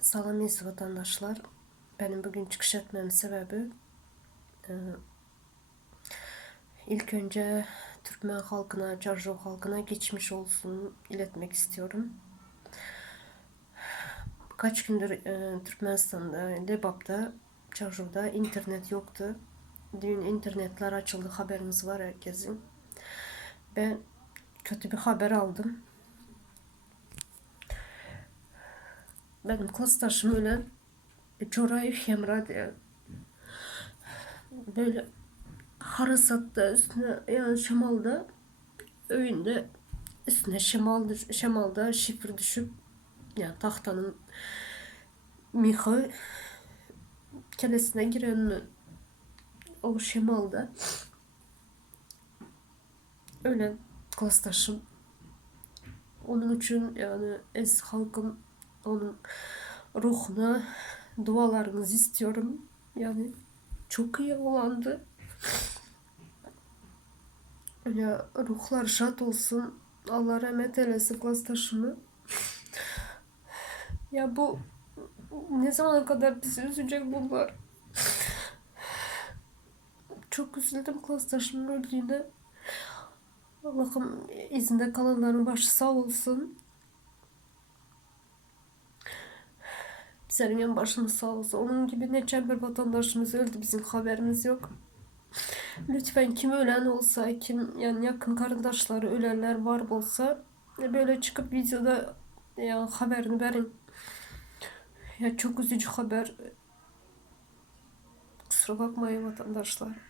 Salam vatandaşlar. Benim bugün çıkış etmemin sebebi ilk önce Türkmen halkına, Çarşov halkına geçmiş olsun iletmek istiyorum. Kaç gündür Türkmenistan'da, Lebap'ta, Çarşov'da internet yoktu. Dün internetler açıldı, haberiniz var herkesin. Ben kötü bir haber aldım. Benim klastaşım ölen Coray Hemra diye böyle Harasat'ta üstüne yani Şamal'da öğünde üstüne Şamal'da şifre düşüp yani tahtanın mihı kellesine giren mi o Şamal'da ölen klastaşım. Onun için yani halkım onun ruhuna dualarınızı istiyorum. Yani çok iyi olandı. Ya ruhlar şad olsun. Allah rahmet eylesin klastaşımı. Ya bu ne zamana kadar bizi üzecek bunlar? Çok üzüldüm klastaşımın öldüğüne. Allah'ım izinde kalanların başı sağ olsun. Senin başınız sağ olsun. Onun gibi ne bir vatandaşımız öldü, bizim haberimiz yok. Lütfen kim ölen olsa, kim yani yakın kardeşleri ölenler var olsa böyle çıkıp videoda ya haberini verin. Ya çok üzücü haber. Kusura bakmayın vatandaşlar.